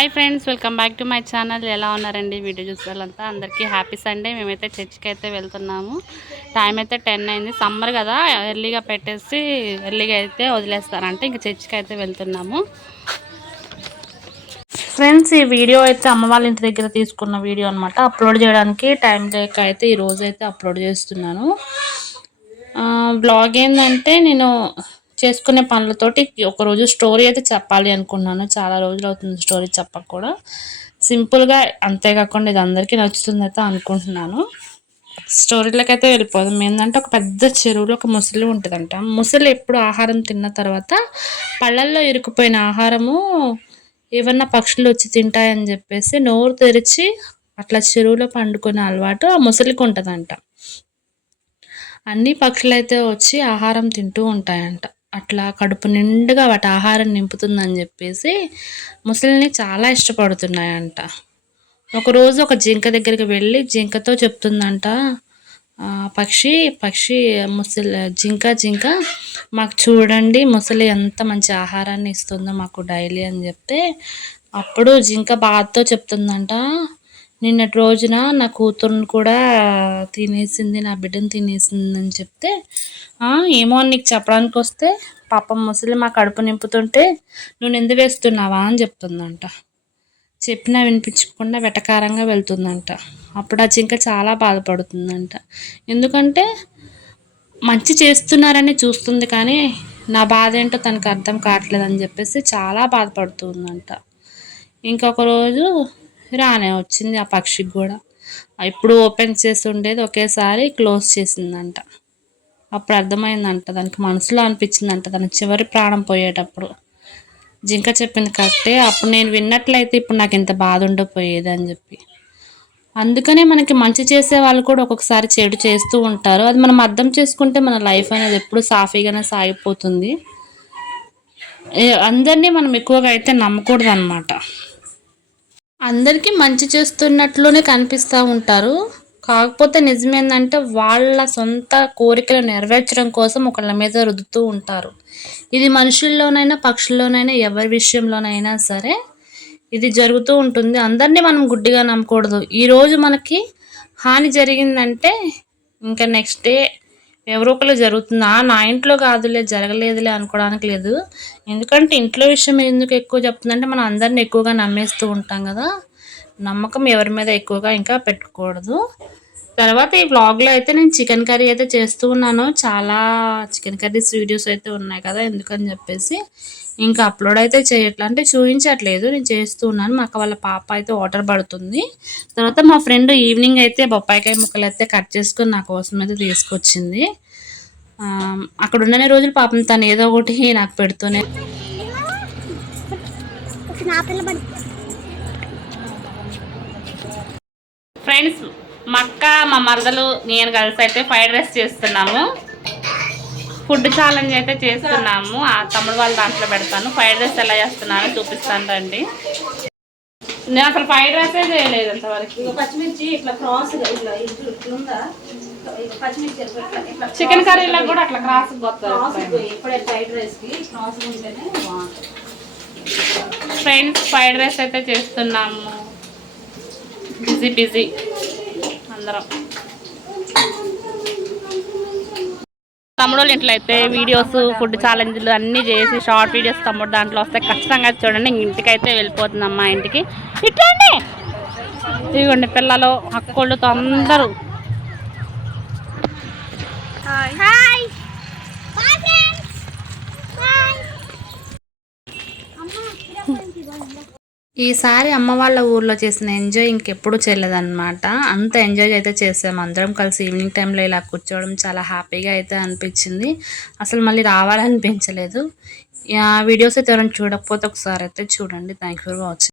Hi friends, welcome back to my channel. ఎలా ఉన్నారండి? Video చూసేవాళ్ళంతా అందరికీ హ్యాపీ సండే. మేమైతే చర్చ్కి అయితే వెళ్తున్నాము. టైం అయితే 10 అయింది. సమ్మర్ కదా, ఎర్లీగా పెట్టేసి ఎర్లీగా అయితే వదిలేస్తారంటే ఇంక చర్చ్కి అయితే వెళ్తున్నాము. ఫ్రెండ్స్, ఈ వీడియో అయితే అమ్మ వాళ్ళ ఇంటి దగ్గర తీసుకున్న వీడియో అనమాట. అప్లోడ్ చేయడానికి టైం లేక అయితే ఈరోజు అయితే అప్లోడ్ చేస్తున్నాను. బ్లాగ్ ఏంటంటే నేను చేసుకునే పనులతోటి ఒకరోజు స్టోరీ అయితే చెప్పాలి అనుకున్నాను. చాలా రోజులు అవుతుంది స్టోరీ చెప్పక కూడా. సింపుల్గా, అంతేకాకుండా ఇది అందరికీ నచ్చుతుంది అయితే అనుకుంటున్నాను. స్టోరీలోకి అయితే వెళ్ళిపోదాం. ఏంటంటే ఒక పెద్ద చెరువులో ఒక ముసలి ఉంటుందంట. ముసలి ఎప్పుడు ఆహారం తిన్న తర్వాత పళ్ళల్లో ఇరుక్కుపోయిన ఆహారము ఏమన్నా పక్షులు వచ్చి తింటాయని చెప్పేసి నోరు తెరిచి అట్లా చెరువులో పండుకునే అలవాటు ఆ ముసలికి ఉంటుందంట. అన్ని పక్షులైతే వచ్చి ఆహారం తింటూ ఉంటాయంట. అట్లా కడుపు నిండుగా వాటి ఆహారం నింపుతుందని చెప్పేసి ముసలిని చాలా ఇష్టపడుతున్నాయంట. ఒకరోజు ఒక జింక దగ్గరికి వెళ్ళి జింకతో చెప్తుందంట, పక్షి పక్షి ముసలి జింక మాకు చూడండి ముసలి ఎంత మంచి ఆహారాన్ని ఇస్తుందో మాకు డైలీ అని చెప్తే, అప్పుడు జింక బాధతో చెప్తుందంట, నిన్నటి రోజున నా కూతురుని కూడా తినేసింది, నా బిడ్డను తినేసింది అని చెప్తే, ఏమో అని నీకు చెప్పడానికి వస్తే పాపం ముసలి మా కడుపు నింపుతుంటే నువ్వు నింద వేస్తున్నావా అని చెప్తుందంట. చెప్పినా వినిపించకుండా వెటకారంగా వెళ్తుందంట. అప్పుడు ఆ జింక చాలా బాధపడుతుందంట. ఎందుకంటే మంచి చేస్తున్నారని చూస్తుంది కానీ నా బాధ ఏంటో తనకు అర్థం కావట్లేదని చెప్పేసి చాలా బాధపడుతుందంట. ఇంకొక రోజు రానే వచ్చింది ఆ పక్షికి కూడా. ఇప్పుడు ఓపెన్ చేసి ఉండేది ఒకేసారి క్లోజ్ చేసిందంట. అప్పుడు అర్థమైందంట, దానికి మనసులో అనిపించిందంట తన చివరి ప్రాణం పోయేటప్పుడు జింక చెప్పింది కరెక్టే, అప్పుడు నేను విన్నట్లయితే ఇప్పుడు నాకు ఇంత బాధ ఉండకపోయేది అని చెప్పి. అందుకనే మనకి మంచి చేసే వాళ్ళు కూడా ఒక్కొక్కసారి చెడు చేస్తూ ఉంటారు. అది మనం అర్థం చేసుకుంటే మన లైఫ్ అనేది ఎప్పుడు సాఫీగానే సాగిపోతుంది. అందరినీ మనం ఎక్కువగా అయితే నమ్మకూడదు అన్నమాట. అందరికీ మంచి చేస్తున్నట్లునే కనిపిస్తూ ఉంటారు. కాకపోతే నిజమేందంటే వాళ్ళ సొంత కోరికలు నెరవేర్చడం కోసం ఒకళ్ళ మీద రుద్దుతూ ఉంటారు. ఇది మనుషుల్లోనైనా పక్షుల్లోనైనా ఎవరి విషయంలోనైనా సరే ఇది జరుగుతూ ఉంటుంది. అందరినీ మనం గుడ్డిగా నమ్మకూడదు. ఈరోజు మనకి హాని జరిగిందంటే ఇంకా నెక్స్ట్ డే ఎవరో ఒకరు జరుగుతుంది. నా ఇంట్లో కాదులే, జరగలేదులే అనుకోవడానికి లేదు. ఎందుకంటే ఇంట్లో విషయం ఎందుకు ఎక్కువ చెప్తుందంటే మనం అందరిని ఎక్కువగా నమ్మేస్తూ ఉంటాం కదా. నమ్మకం ఎవరి మీద ఎక్కువగా ఇంకా పెట్టుకోకూడదు. తర్వాత ఈ వ్లాగ్లో అయితే నేను చికెన్ కర్రీ అయితే చేస్తూ ఉన్నాను. చాలా చికెన్ కర్రీస్ వీడియోస్ అయితే ఉన్నాయి కదా, ఎందుకని చెప్పేసి ఇంకా అప్లోడ్ అయితే చేయట్లేదు, అంటే చూపించట్లేదు, నేను చేస్తూ ఉన్నాను. మా అక్క వాళ్ళ పాప అయితే వాటర్ పడుతుంది. తర్వాత మా ఫ్రెండ్ ఈవినింగ్ అయితే బొప్పాయికాయ ముక్కలు అయితే కట్ చేసుకొని నా కోసం అయితే తీసుకొచ్చింది. అక్కడ ఉన్న రోజులు పాపం తను ఏదో ఒకటి నాకు పెడుతూనే. ఫ్రెండ్స్, మా అక్క మా మరదలు నేను కలిసి అయితే ఫ్రైడ్ రైస్ చేస్తున్నాము. ఫుడ్ ఛాలెంజ్ అయితే చేస్తున్నాము. ఆ తమ్ముడు వాళ్ళ దాంట్లో పెడతాను. ఫ్రైడ్ రైస్ ఎలా చేస్తున్నానో చూపిస్తాను రండి. నేను అసలు ఫ్రైడ్ రైసే చేయలేదు అంతవరకు. పచ్చిమిర్చి ఇట్లా క్రాస్ చికెన్ కర్రీలో కూడా అట్లా క్రాస్ పోతుంది. ఫ్రైడ్ రైస్కి క్రాస్ ఉంటేనే ఫ్రెండ్స్, ఫ్రైడ్ రైస్ అయితే చేస్తున్నాము. బిజీ అందరం. తమ్ముడు వాళ్ళ ఇంట్లో అయితే వీడియోస్, ఫుడ్ ఛాలెంజ్లు అన్నీ చేసి షార్ట్ వీడియోస్ తమ్ముడు దాంట్లో వస్తే ఖచ్చితంగా చూడండి. ఇంటికైతే వెళ్ళిపోతుందమ్మా ఇంటికి. ఇట్టండి ఇదిగోండి పిల్లలు అక్కోళ్ళతో అందరూ. ఈసారి అమ్మ వాళ్ళ ఊర్లో చేసిన ఎంజాయ్ ఇంకెప్పుడు చేయలేదన్నమాట. అంత ఎంజాయ్ అయితే చేసాము అందరం కలిసి. ఈవినింగ్ టైంలో ఇలా కూర్చోవడం చాలా హ్యాపీగా అయితే అనిపించింది. అసలు మళ్ళీ రావాలనిపించలేదు. వీడియోస్ అయితే ఎవరైనా చూడకపోతే ఒకసారి అయితే చూడండి. Thank you for watching.